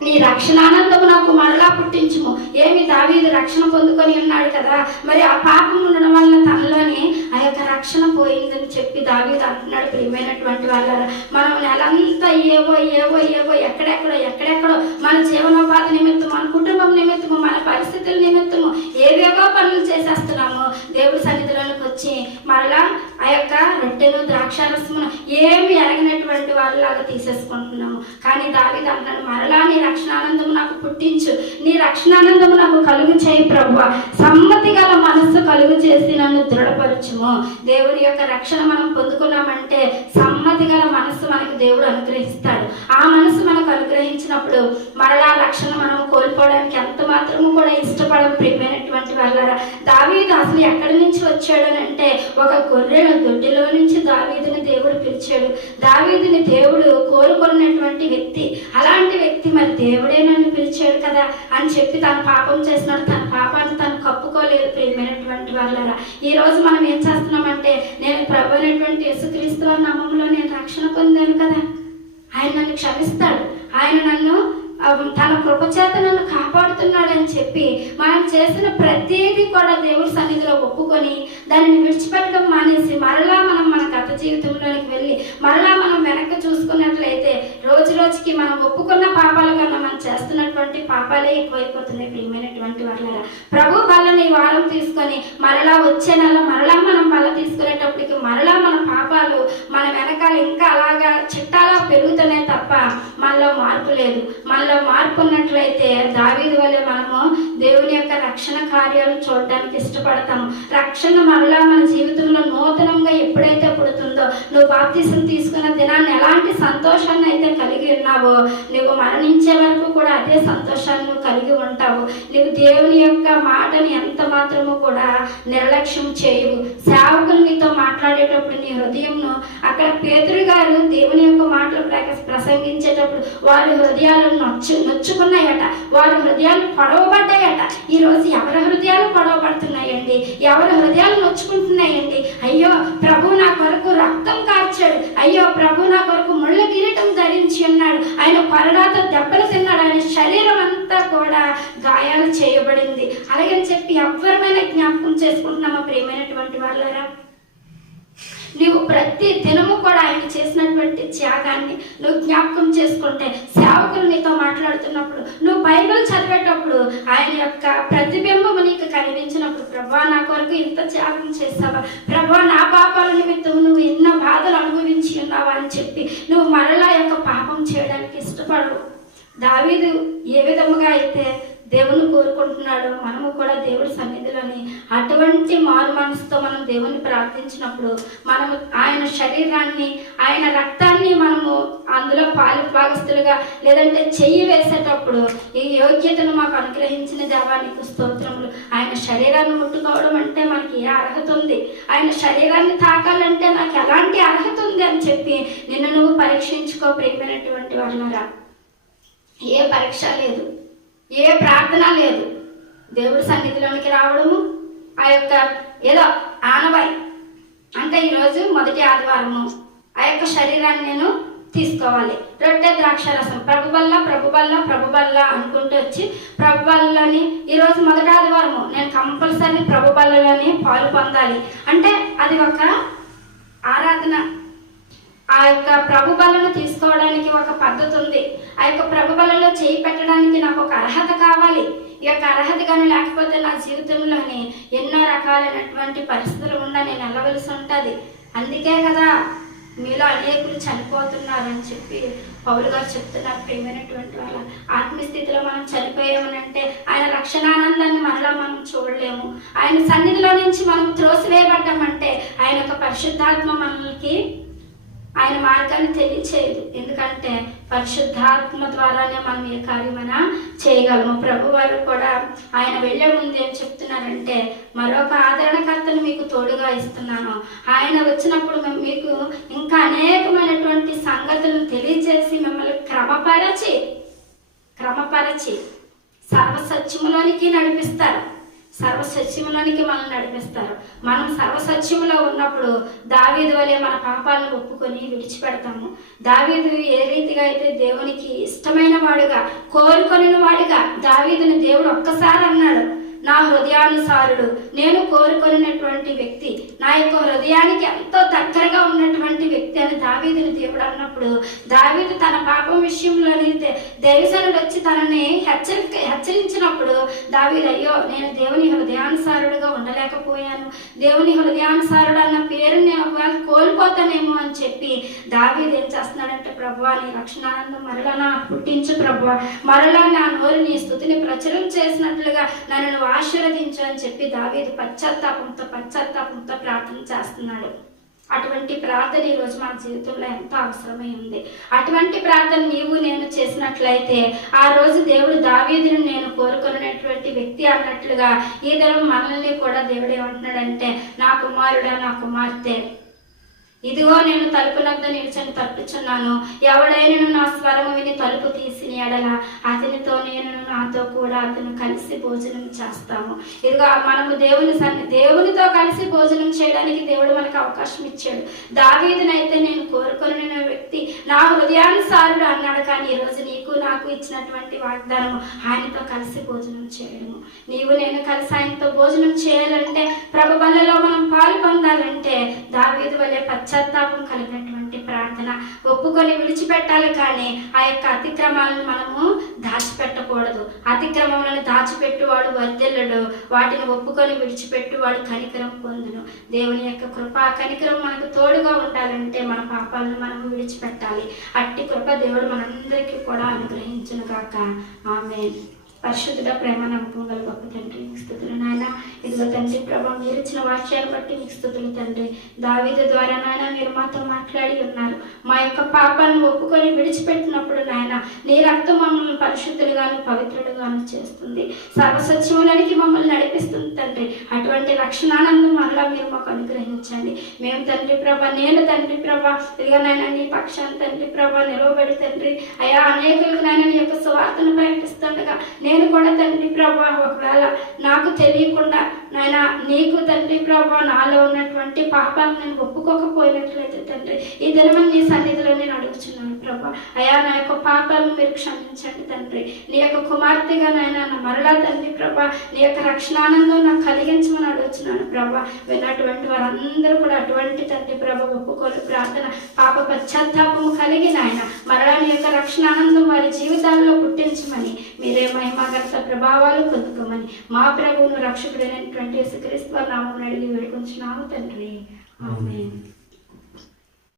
నీ రక్షణానందము నాకు మరలా పుట్టించుము. ఏమి దావీదు రక్షణ పొందుకొని ఉన్నాడు కదా, మరి ఆ పాపం ఉండడం వల్ల తనలోని ఆ యొక్క రక్షణ పోయిందని చెప్పి దావీదు అంటున్నాడు. ప్రియమైనటువంటి వాళ్ళారా, మనం నెలంతా ఏవో ఏవో ఏవో ఎక్కడెక్కడో మన జీవనోపాధి నిమిత్తము, మన కుటుంబం నిమిత్తము, మన పరిస్థితుల నిమిత్తము ఏవేవో పనులు చేసేస్తున్నాము. దేవుడి సన్నిధిలోనికి వచ్చి మరలా ఆ యొక్క రొట్టెను ద్రాక్షారసమును ఏమి ఎరగినటువంటి వాళ్ళలాగా తీసేసుకుంటున్నాము. కానీ దావీదు అంటున్నాడు, మరలా నీ రక్షణానందము నాకు పుట్టించు, నీ రక్షణానందము నాకు కలుగు చేయి ప్రభువా, సమ్మతి గల మనస్సు కలుగు చేసి నన్ను దృఢపరచుము. దేవుని యొక్క రక్షణ మనం పొందుకున్నామంటే సమ్మతి గల మనస్సు మనకు దేవుడు అనుగ్రహిస్తాడు. ఆ మనస్సు మనకు అనుగ్రహించినప్పుడు మరలా రక్షణ మనం కోల్పోవడానికి ఎంత మాత్రము కూడా ఇష్టపడం. ప్రియమైనటువంటి వాళ్ళారా, దావీదు అసలు ఎక్కడి నుంచి వచ్చాడు అని అంటే ఒక గొర్రెల దొడ్డిలో నుంచి దావీదుని దేవుడు పిలిచాడు. దావీదుని దేవుడు కోరుకున్నటువంటి వ్యక్తి, అలాంటి వ్యక్తి మరి దేవుడే నన్ను పిలిచాడు కదా అని చెప్పి తను పాపం చేసినాడు, తన పాపాన్ని తను కప్పుకోలేదు. ప్రియమైనటువంటి వాళ్ళారా, ఈ రోజు మనం ఏం చేస్తున్నామంటే, నేను ప్రభు అయినటువంటి యేసుక్రీస్తు నామములో నేను రక్షణ పొందాను కదా, ఆయన నన్ను క్షమిస్తాడు, ఆయన నన్ను తన కృపచేత నన్ను కాపాడుతున్నాడని చెప్పి మనం చేసిన ప్రతిదీ కూడా దేవుడి సన్నిధిలో ఒప్పుకొని దానిని విడిచిపెట్టడం మానేసి మరలా మనం మన గత జీవితంలోనికి వెళ్ళి మరలా మనం వెనక్కి చూసుకున్నట్లయితే రోజు రోజుకి మనం ఒప్పుకున్న పాపాల కన్నా మనం చేస్తున్నటువంటి పాపాలే ఎక్కువైపోతున్నాయి ప్రియమైనటువంటి వాళ్ళ. ప్రభు బలని ఈ వారం తీసుకొని మరలా వచ్చే నెల మరలా మనం బల తీసుకునేటప్పటికి మరలా మన పాపాలు మన వెనకాల ఇంకా అలాగా చిట్టాలా పెరుగుతున్నాయి తప్ప మనలో మార్పు లేదు. మనలో మార్పు ఉన్నట్లయితే దావీదు వలె మనము దేవుని యొక్క రక్షణ కార్యాలు చూడడానికి ఇష్టపడతాము. రక్షణ మరలా మన జీవితంలో నూతనంగా ఎప్పుడైతే పుడుతుందో, నువ్వు బాప్తిసం తీసుకున్న దినాన్ని ఎలాంటి సంతోషాన్ని అయితే కలిగి ఉన్నావో, నువ్వు మరణించే వరకు కూడా అదే సంతోషాన్ని నువ్వు కలిగి ఉంటావు. నువ్వు దేవుని యొక్క మాటని ఎంత మాత్రము కూడా నిర్లక్ష్యం చేయవు. సేవకులు నీతో మాట్లాడేటప్పుడు నీ హృదయంను, అక్కడ పేతురు గారు దేవుని యొక్క మాటలు ప్రసంగించేటప్పుడు వారి హృదయాలు నొచ్చుకున్నాయట, వారి హృదయాలు పొడవబడ్డాయట. ఈరోజు ఎవరి హృదయాలు పొడవబడుతున్నాయండి? ఎవరి హృదయాలు నొచ్చుకుంటున్నాయండి? అయ్యో ప్రభు నా కొరకు రక్తం కార్చాడు, అయ్యో ప్రభు నా కొరకు ముళ్ళ కిరీటం ధరించి ఉన్నాడు, ఆయన కొరడాతో దెబ్బలు తిన్నాడు, ఆయన శరీరం అంతా కూడా గాయాలు చేయబడింది అలాగని చెప్పి ఎవరమైనా జ్ఞాపకం చేసుకుంటున్నామా ప్రియమైనటువంటి వాళ్ళారా? నువ్వు ప్రతి దినము కూడా ఆయన చేసినటువంటి త్యాగాన్ని నువ్వు జ్ఞాపకం చేసుకుంటే, సేవకులు నీతో మాట్లాడుతున్నప్పుడు, నువ్వు బైబిల్ చదివేటప్పుడు ఆయన యొక్క ప్రతిబింబము నీకు కనిపించినప్పుడు, ప్రభువా నా కొరకు ఇంత త్యాగం చేస్తావా, ప్రభువా నా పాపాల నిమిత్తం నువ్వు ఎన్నో బాధలు అనుభవించి ఉన్నావా అని చెప్పి నువ్వు మరలా యొక్క పాపం చేయడానికి ఇష్టపడవు. దావీదు ఏ విధముగా అయితే దేవుని కోరుకుంటున్నాడు, మనము కూడా దేవుడి సన్నిధిలోని అటువంటి మారు మనసుతో మనం దేవుని ప్రార్థించినప్పుడు, మనము ఆయన శరీరాన్ని, ఆయన రక్తాన్ని మనము అందులో భాగస్తులుగా లేదంటే చెయ్యి వేసేటప్పుడు, ఈ యోగ్యతను మాకు అనుగ్రహించిన దేవానికి స్తోత్రములు. ఆయన శరీరాన్ని ముట్టుకోవడం అంటే మనకి ఏ అర్హత ఉంది, ఆయన శరీరాన్ని తాకాలంటే నాకు ఎలాంటి అర్హత ఉంది అని చెప్పి నిన్ను నువ్వు పరీక్షించుకో ప్రియమైనటువంటి వాళ్ళరా. ఏ పరీక్ష లేదు, ఏ ప్రార్థన లేదు. దేవుడి సన్నిధిలోనికి రావడము, ఆ యొక్క ఏదో ఆనవాయి అంటే ఈరోజు మొదటి ఆదివారము ఆ యొక్క శరీరాన్ని నేను తీసుకోవాలి, రొట్టె ద్రాక్షరసం ప్రభుబల్లా ప్రభుబల్లా ప్రభుబల్లా అనుకుంటూ వచ్చి ప్రభుబల్లని ఈరోజు మొదటి ఆదివారము నేను కంపల్సరీ ప్రభుబల్లని పాలు పొందాలి అంటే అది ఒక ఆరాధన. ఆ యొక్క ప్రభు బలను తీసుకోవడానికి ఒక పద్ధతి ఉంది. ఆ యొక్క ప్రభు బలలో చేయి పెట్టడానికి నాకు ఒక అర్హత కావాలి. ఈ యొక్క అర్హత కానీ లేకపోతే నా జీవితంలోని ఎన్నో రకాలైనటువంటి పరిస్థితులు గుండా నేను వెళ్ళవలసి ఉంటుంది. అందుకే కదా మీలో అనేకులు చనిపోతున్నారని చెప్పి పౌలు గారు చెప్తున్నారు. ప్రియమైనటువంటి వాళ్ళ ఆత్మస్థితిలో మనం చనిపోయామనంటే ఆయన రక్షణానందాన్ని మరలా మనం చూడలేము. ఆయన సన్నిధిలో నుంచి మనం త్రోసివేయబడ్డామంటే ఆయన యొక్క పరిశుద్ధాత్మ మనకి ఆయన మార్గాన్ని తెలియచేయదు. ఎందుకంటే పరిశుద్ధాత్మ ద్వారానే మనం ఏ కార్యమైనా చేయగలము. ప్రభు వారు కూడా ఆయన వెళ్ళే ముందు ఏం చెప్తున్నారంటే, మరొక ఆదరణకర్తను మీకు తోడుగా ఇస్తున్నాను, ఆయన వచ్చినప్పుడు మీకు ఇంకా అనేకమైనటువంటి సంగతులను తెలియజేసి మిమ్మల్ని క్రమపరచి సర్వసత్యములోనికి నడిపిస్తారు. సర్వసత్యములోనికి మనం నడిపిస్తారు. మనం సర్వసత్యములో ఉన్నప్పుడు దావీదు వలె మన పాపాలను ఒప్పుకొని విడిచిపెడతాము. దావీదు ఏ రీతిగా అయితే దేవునికి ఇష్టమైన వాడుగా, కోరుకొని వాడుగా దావీదుని దేవుడు ఒక్కసారి అన్నాడు, నా హృదయానుసారుడు, నేను కోరుకున్నటువంటి వ్యక్తి, నా యొక్క హృదయానికి ఎంతో దగ్గరగా ఉన్నటువంటి వ్యక్తి అని దావీదుని దేవుడు అన్నప్పుడు, దావీదు తన పాపం విషయంలోని దేవసనుడు వచ్చి తనని హెచ్చరించినప్పుడు దావీదు, అయ్యో నేను దేవుని హృదయానుసారుడుగా ఉండలేకపోయాను, దేవుని హృదయానుసారుడు అన్న పేరు నేను ఒకవేళ కోల్పోతానేమో అని చెప్పి దావీదు ఏం చేస్తున్నాడంటే, ప్రభువా నీ రక్షణానందం మరలా నా పుట్టించు ప్రభువా, మరలా నా నోరు నీ స్తుతిని ప్రచురం చేసినట్లుగా నన్ను ఆశీర్వదించు అని చెప్పి దావీదు పశ్చాత్తాపంతో ప్రార్థన చేస్తున్నాడు. అటువంటి ప్రార్థన ఈరోజు మన జీవితంలో ఎంతో అవసరమై ఉంది. అటువంటి ప్రార్థన నీవు నేను చేసినట్లయితే ఆ రోజు దేవుడు దావీదుని నేను కోరుకున్నటువంటి వ్యక్తి అన్నట్లుగా ఈ దినం మనల్ని కూడా దేవుడు ఏమంటున్నాడంటే, నా కుమారుడా నా కుమార్తె, ఇదిగో నేను తలుపు నద్ద నిలిచని తట్టుచున్నాను, ఎవడైనా నా స్వరము విని తలుపు తీసిన ఎడల అతనితో నేను నాతో కూడా అతను కలిసి భోజనం చేస్తాము. ఇదిగో మనము దేవునితో కలిసి భోజనం చేయడానికి దేవుడు మనకు అవకాశం ఇచ్చాడు. దావీదునైతే నేను కోరుకున్న వ్యక్తి నా హృదయానుసారుడు అన్నాడు. కానీ ఈరోజు నీకు నాకు ఇచ్చినటువంటి వాగ్దానము ఆయనతో కలిసి భోజనం చేయడము. నీవు నేను కలిసి ఆయనతో భోజనం చేయాలంటే, ప్రభు బలలో మనం పాలు పొందాలంటే దావీదు వలె పశ్చాత్తాపం కలిగినటువంటి ప్రార్థన ఒప్పుకొని విడిచిపెట్టాలి. కానీ ఆ యొక్క అతిక్రమాలను మనము దాచిపెట్టకూడదు. అతిక్రమములను దాచిపెట్టువాడు వర్ధిల్లడు, వాటిని ఒప్పుకొని విడిచిపెట్టువాడు కనికరం పొందును. దేవుని యొక్క కృప కనికరం మనకు తోడుగా ఉండాలంటే మన పాపాలను మనం విడిచిపెట్టాలి. అట్టి కృప దేవుడు మనందరికీ కూడా అనుగ్రహించును గాక. ఆమేన్. పరిశుద్ధుడ, ప్రేమ, నమ్మకం గల గొప్ప తండ్రి, మీకు స్తుతులు నాయన. ఇదిగో తండ్రి ప్రభా, మీరు ఇచ్చిన వాక్యాన్ని బట్టి మీకు స్తుతులు తండ్రి. దావీదు ద్వారా నాయన మీరు మాతో మాట్లాడి ఉన్నారు. మా యొక్క పాపాలను ఒప్పుకొని విడిచిపెట్టినప్పుడు నాయన నీ రక్తం మమ్మల్ని పరిశుద్ధులుగాను పవిత్రులుగాను చేస్తుంది, సర్వసత్యములనికి మమ్మల్ని నడిపిస్తుంది తండ్రి. అటువంటి రక్షణానందం మరలా మీరు మాకు అనుగ్రహించండి. మేము తండ్రి ప్రభా, నేను తండ్రి ప్రభా ఇదిగో నాయన నీ పక్షాన్ని తండ్రి ప్రభా నిలవబడి తండ్రి అయా అనేకులకు నాయన నీ యొక్క సువార్తను ప్రకటిస్తుండగా నేను కూడా తండ్రి ప్రభా ఒకవేళ నాకు తెలియకుండా నాయన నీకు తండ్రి ప్రభా నాలో ఉన్నటువంటి పాపాలను నేను ఒప్పుకోకపోయినట్లయితే తండ్రి ఈ దినమని నీ సన్నిధిలో నేను అడుగుతున్నాను ప్రభా. అయా నా యొక్క పాపాలను మీరు క్షమించండి తండ్రి. నీ యొక్క కుమార్తెగా నాయన నా మరలా తండ్రి ప్రభా నీ యొక్క రక్షణానందం నాకు కలిగించమని అడుగుతున్నాను ప్రభా. విన్నటువంటి వారందరూ కూడా అటువంటి తండ్రి ప్రభా ఒప్పుకోలు ప్రార్థన పాప పశ్చాత్తాపము కలిగి నాయన మరలా నీ యొక్క రక్షణానందం వారి జీవితాల్లో పుట్టించమని మీరే మహిమాగత ప్రభావాలు పొందుకోమని మా ప్రభువును రక్షకుడైనటువంటి యేసుక్రీస్తు నామమున అడిగి వేడుకొంచున్నాము తండ్రి. ఆమేన్.